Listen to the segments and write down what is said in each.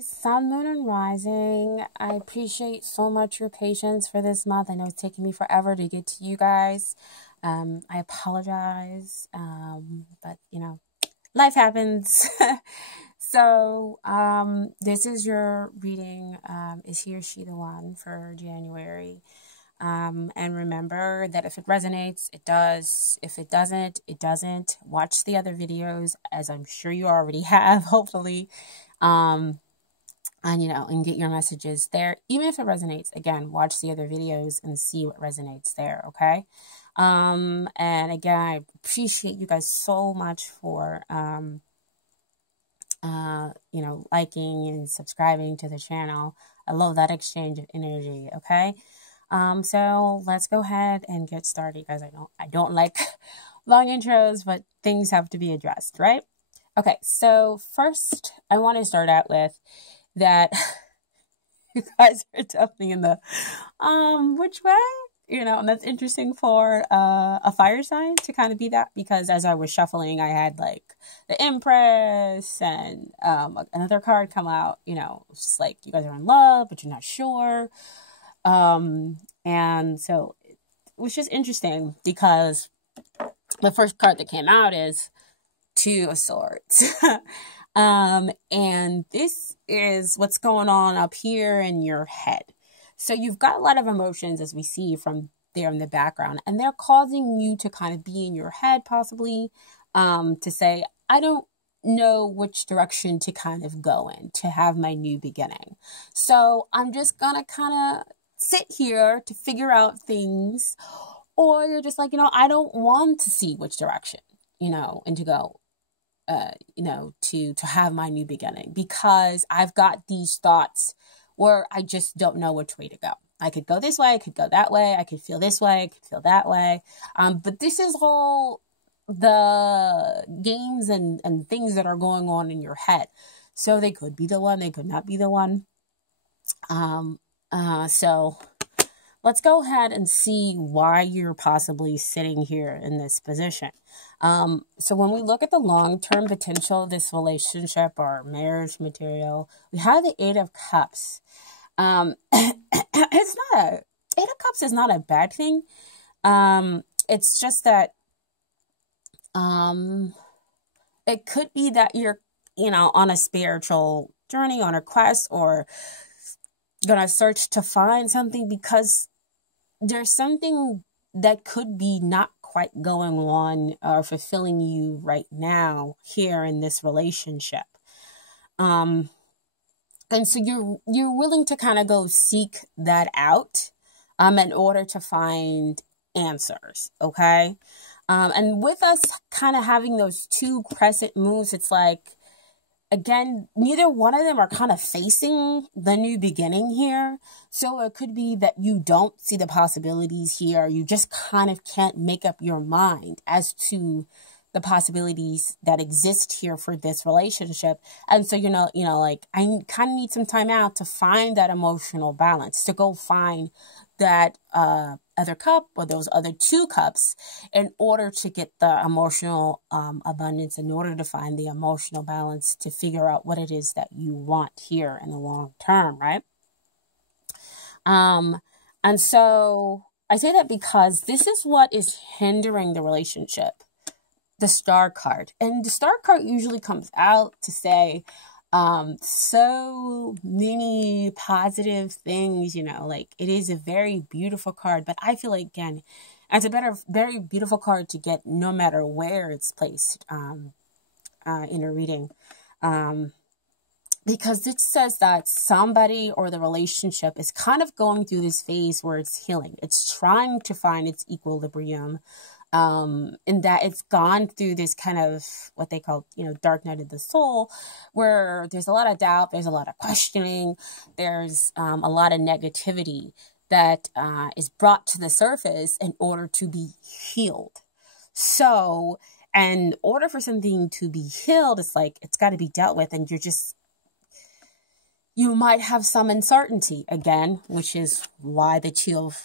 Sun, moon, and rising. I appreciate so much your patience for this month. I know it's taking me forever to get to you guys. I apologize, but life happens. So, this is your reading. Is he or she the one for January? And remember that if it resonates, it does. If it doesn't, it doesn't. Watch the other videos, as I'm sure you already have, hopefully. And get your messages there. Even if it resonates, again, watch the other videos and see what resonates there, okay? And again, I appreciate you guys so much for, liking and subscribing to the channel. I love that exchange of energy, okay? So let's go ahead and get started, guys. I don't like long intros, but things have to be addressed, right? Okay, so first I want to start out with that you guys are definitely in the which way? And that's interesting for a fire sign to kind of be that, because as I was shuffling, I had like the Empress and another card come out. It's just like you guys are in love, but you're not sure. And so it was just interesting because the first card that came out is Two of Swords. And this is what's going on up here in your head. So you've got a lot of emotions, as we see from there in the background, and they're causing you to kind of be in your head, possibly, to say, I don't know which direction to kind of go in to have my new beginning. So I'm just gonna kind of sit here to figure out things. Or you're just like, I don't want to see which direction, and to go. To have my new beginning, because I've got these thoughts where I just don't know which way to go. I could go this way, I could go that way, I could feel this way, I could feel that way. But this is all the games and things that are going on in your head. So they could be the one, they could not be the one. So let's go ahead and see why you're possibly sitting here in this position. So when we look at the long-term potential of this relationship or marriage material, we have the Eight of Cups. Eight of Cups is not a bad thing. It's just that, it could be that you're, on a spiritual journey, on a quest, or gonna search to find something, because there's something that could be not quite going on or fulfilling you right now here in this relationship. And so you're willing to kind of go seek that out in order to find answers, okay? And with us kind of having those two crescent moons, it's like, again, neither one of them are kind of facing the new beginning here. So it could be that you don't see the possibilities here. You just kind of can't make up your mind as to the possibilities that exist here for this relationship. And so, like, I kind of need some time out to find that emotional balance, to go find that other cup or those other two cups in order to get the emotional abundance, in order to find the emotional balance, to figure out what it is that you want here in the long term, right? And so I say that because this is what is hindering the relationship, the Star card. And the Star card usually comes out to say, so many positive things, like it is a very beautiful card, but I feel like, again, it's a very beautiful card to get no matter where it's placed, in a reading, because it says that somebody or the relationship is kind of going through this phase where it's healing. It's trying to find its equilibrium, in that it's gone through this kind of what they call, dark night of the soul, where there's a lot of doubt, there's a lot of questioning, there's a lot of negativity that is brought to the surface in order to be healed. So, in order for something to be healed, it's like it's got to be dealt with, and you might have some uncertainty, again, which is why the Two of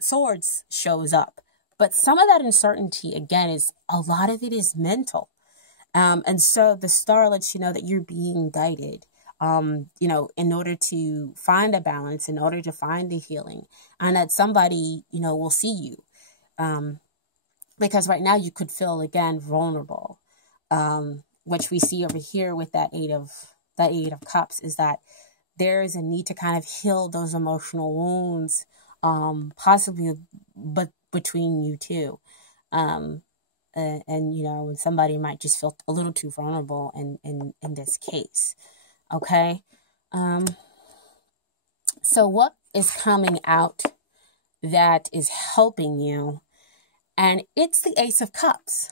Swords shows up. But some of that uncertainty, again, is a lot of it is mental. And so the Star lets you know that you're being guided in order to find a balance, in order to find the healing, and that somebody, will see you. Because right now you could feel, again, vulnerable, which we see over here with that Eight of Cups, is that there is a need to kind of heal those emotional wounds, possibly, but between you two. And somebody might just feel a little too vulnerable in this case. Okay. So what is coming out that is helping you? And it's the Ace of Cups,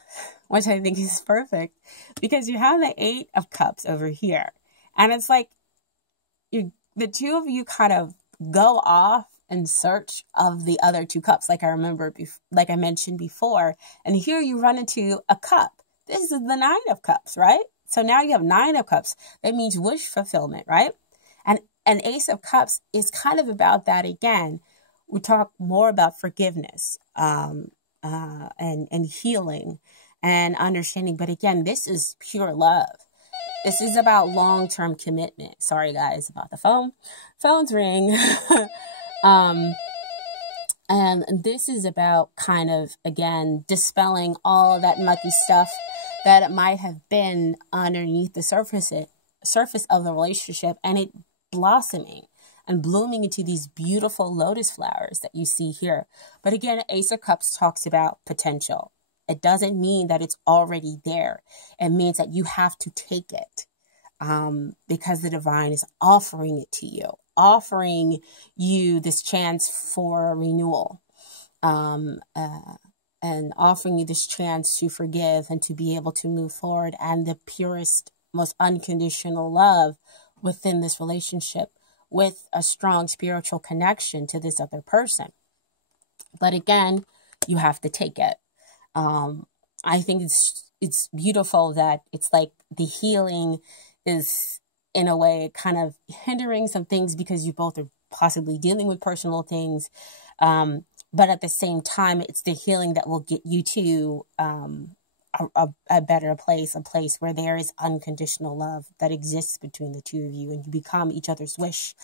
which I think is perfect, because you have the Eight of Cups over here. And it's like the two of you kind of go off in search of the other two cups, like I mentioned before. And here you run into a cup. This is the Nine of Cups, right? So now you have Nine of Cups. That means wish fulfillment, right? And an Ace of Cups is kind of about that again. We talk more about forgiveness, and healing and understanding. But again, this is pure love. This is about long-term commitment. Sorry, guys, about the phone. Phones ring. And this is about kind of, again, dispelling all of that mucky stuff that it might have been underneath the surface of the relationship, and it blossoming and blooming into these beautiful lotus flowers that you see here. But again, Ace of Cups talks about potential. It doesn't mean that it's already there. It means that you have to take it, because the divine is offering it to you, offering you this chance for a renewal, and offering you this chance to forgive and to be able to move forward, and the purest, most unconditional love within this relationship, with a strong spiritual connection to this other person. But again, you have to take it. I think it's beautiful that it's like the healing is, in a way, kind of hindering some things because you both are possibly dealing with personal things. But at the same time, it's the healing that will get you to a better place, a place where there is unconditional love that exists between the two of you, and you become each other's wish,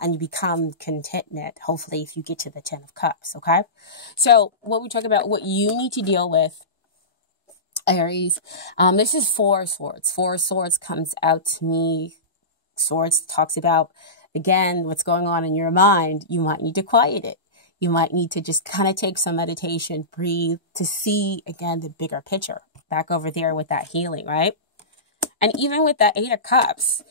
and you become contentment, hopefully, if you get to the 10 of Cups, okay? So what we talk about, what you need to deal with, Aries, this is Four of Swords. Four of Swords comes out to me. Swords talks about, again, what's going on in your mind. You might need to quiet it. You might need to just kind of take some meditation, breathe, to see, again, the bigger picture. Back over there with that healing, right? And even with that Eight of Cups,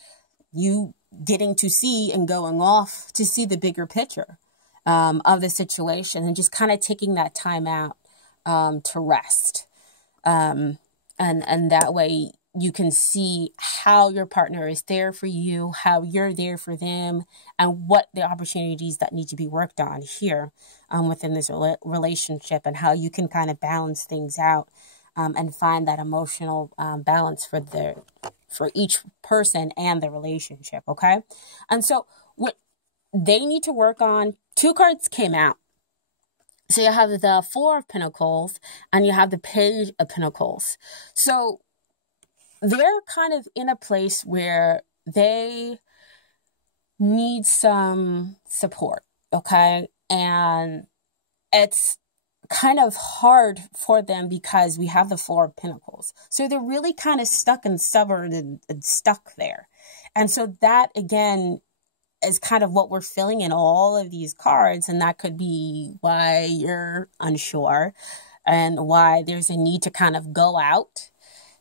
you getting to see and going off to see the bigger picture of the situation, and just kind of taking that time out to rest. And that way you can see how your partner is there for you, how you're there for them, and what the opportunities that need to be worked on here within this relationship, and how you can kind of balance things out, and find that emotional balance for each person and the relationship, okay? And so what they need to work on, two cards came out. So you have the Four of Pentacles and you have the Page of Pentacles. So they're kind of in a place where they need some support, okay? And it's kind of hard for them because we have the Four of Pentacles. So they're really kind of stuck and stubborn and stuck there. And so that, again, is kind of what we're feeling in all of these cards. And that could be why you're unsure, and why there's a need to kind of go out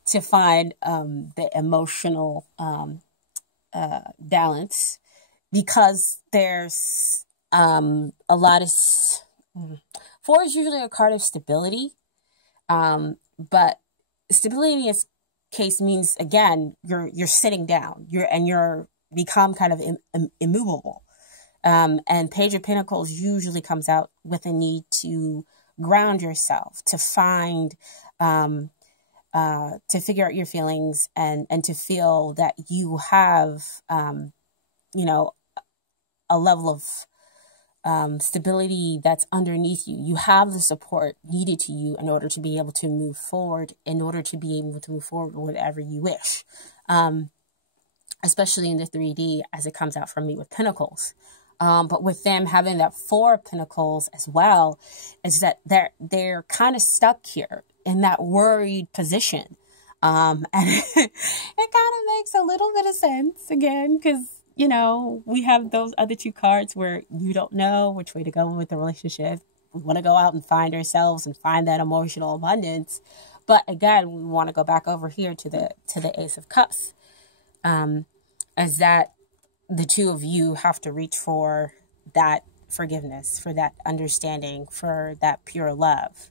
to find the emotional balance, because there's a lot of... Four is usually a card of stability, but stability in this case means, again, you're sitting down, you're become kind of immovable. And Page of Pentacles usually comes out with a need to ground yourself, to find, to figure out your feelings, and to feel that you have, a level of stability that's underneath you. You have the support needed to you in order to be able to move forward, with whatever you wish. especially in the 3D as it comes out for me with Pentacles. But with them having that 4 of Pentacles as well, is that they're kind of stuck here in that worried position. And it kind of makes a little bit of sense again, because, you know, we have those other 2 cards where you don't know which way to go with the relationship. We want to go out and find ourselves and find that emotional abundance. But again, we want to go back over here to the Ace of Cups. As that the 2 of you have to reach for that forgiveness, for that understanding, for that pure love.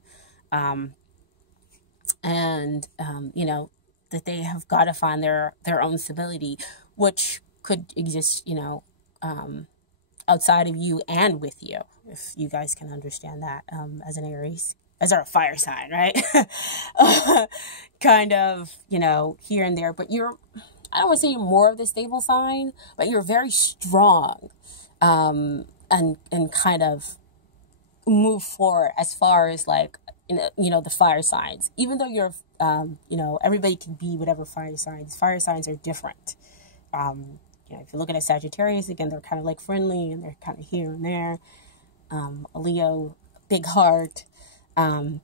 You know, that they have got to find their own stability, which could exist, you know, outside of you and with you, if you guys can understand that, as an Aries, as our fire sign, right? Kind of, you know, here and there, but I don't want to say you're more of the stable sign, but you're very strong, and kind of move forward as far as like, you know, the fire signs, even though you're, you know, everybody can be whatever fire signs are different. You know, if you're looking at Sagittarius, again, they're kind of like friendly and they're kind of here and there. A Leo, big heart, and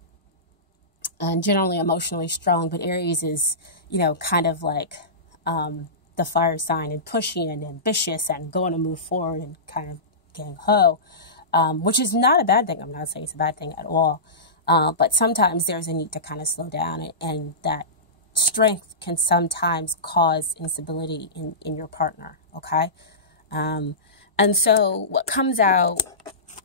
generally emotionally strong, but Aries is, you know, kind of like, the fire sign, and pushy and ambitious and going to move forward and kind of gang ho, which is not a bad thing. I'm not saying it's a bad thing at all. But sometimes there's a need to kind of slow down, and that strength can sometimes cause instability in your partner. Okay. And so what comes out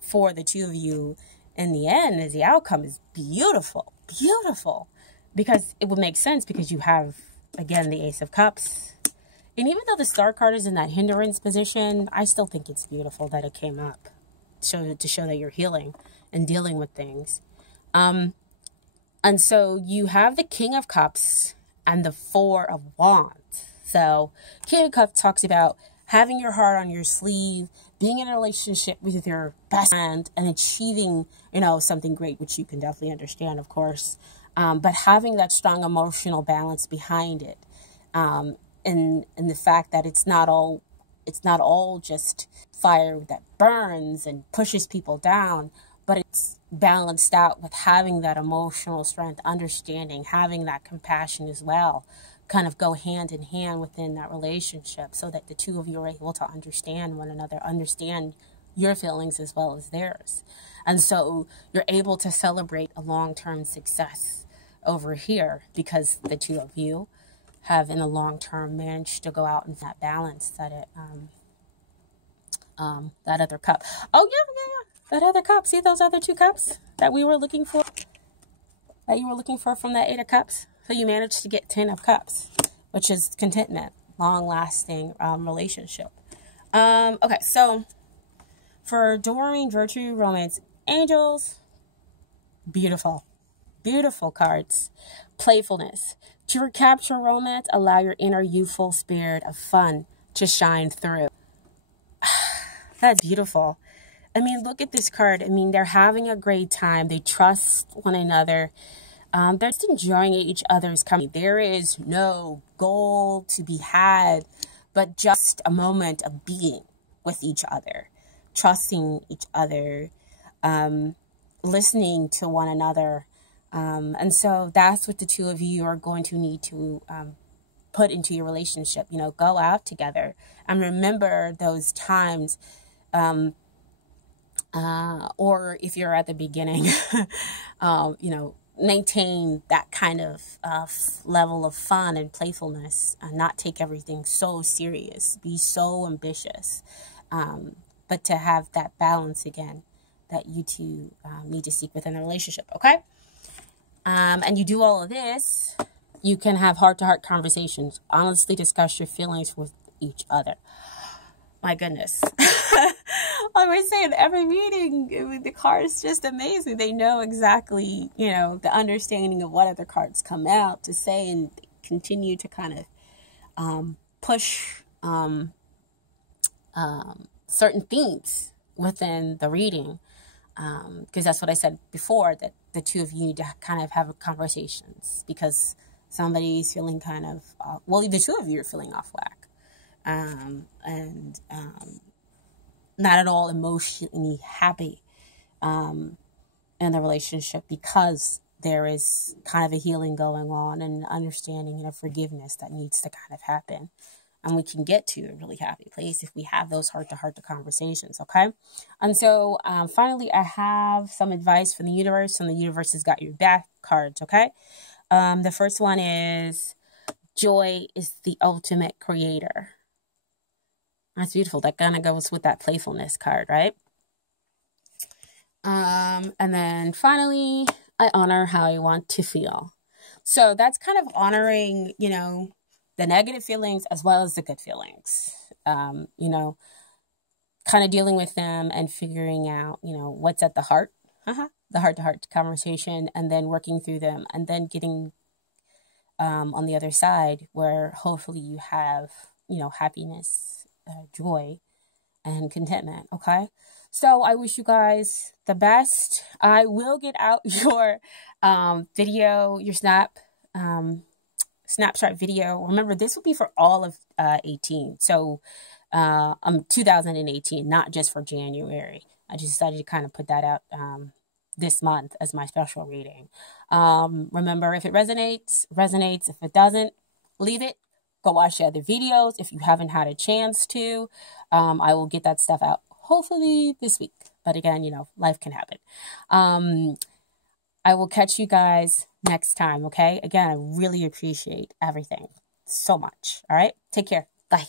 for the 2 of you in the end is the outcome is beautiful, beautiful, because it would make sense, because you have, again, the Ace of Cups. And even though the Star card is in that hindrance position, I still think it's beautiful that it came up to show that you're healing and dealing with things. And so you have the King of Cups and the 4 of Wands. So King of Cups talks about having your heart on your sleeve, being in a relationship with your best friend and achieving, you know, something great, which you can definitely understand, of course. But having that strong emotional balance behind it, and the fact that it's not all just fire that burns and pushes people down, but it's balanced out with having that emotional strength, understanding, having that compassion as well, kind of go hand in hand within that relationship, so that the 2 of you are able to understand one another, understand your feelings as well as theirs. And so you're able to celebrate a long-term success over here, because the 2 of you have in the long term managed to go out and that balance that that other cup. Oh yeah, that other cup. See those other 2 cups that we were looking for, that you were looking for from that 8 of Cups? So you managed to get 10 of Cups, which is contentment, long lasting relationship. Okay, so for Doreen, Virtue, Romance, Angels, beautiful. Beautiful cards. Playfulness. To recapture romance, allow your inner youthful spirit of fun to shine through. That's beautiful. I mean, look at this card. I mean, they're having a great time. They trust one another. They're just enjoying each other's company. There is no goal to be had, but just a moment of being with each other, trusting each other, listening to one another. And so that's what the 2 of you are going to need to put into your relationship. You know, go out together and remember those times, or if you're at the beginning, you know, maintain that kind of level of fun and playfulness, and not take everything so serious, be so ambitious, but to have that balance again that you 2 need to seek within a relationship. Okay. And you do all of this, you can have heart-to-heart conversations, honestly discuss your feelings with each other. My goodness. Like we're saying, every meeting, the card's just amazing. They know exactly, you know, the understanding of what other cards come out to say, and continue to kind of push certain themes within the reading. Because that's what I said before, that the 2 of you need to kind of have conversations, because somebody's feeling kind of, well, the 2 of you are feeling off whack. and not at all emotionally happy in the relationship, because there is kind of a healing going on and understanding and a forgiveness that needs to kind of happen. And we can get to a really happy place if we have those heart-to-heart conversations, okay? And so finally, I have some advice from the universe, and the universe has got your back cards, okay? The first one is, joy is the ultimate creator. That's beautiful. That kind of goes with that playfulness card, right? And then finally, I honor how I want to feel. So that's kind of honoring, you know, the negative feelings as well as the good feelings. You know, kind of dealing with them and figuring out, you know, what's at the heart, the heart-to-heart conversation, and then working through them, and then getting on the other side where hopefully you have, you know, happiness, joy, and contentment, okay? So I wish you guys the best. I will get out your video, your snapshot video. Remember, this will be for all of 18. So 2018, not just for January. I just decided to kind of put that out this month as my special reading. Remember, if it resonates, resonates. If it doesn't, leave it. Go watch the other videos if you haven't had a chance to. I will get that stuff out hopefully this week. But again, you know, life can happen. I will catch you guys next time, okay? Again, I really appreciate everything so much. All right? Take care. Bye.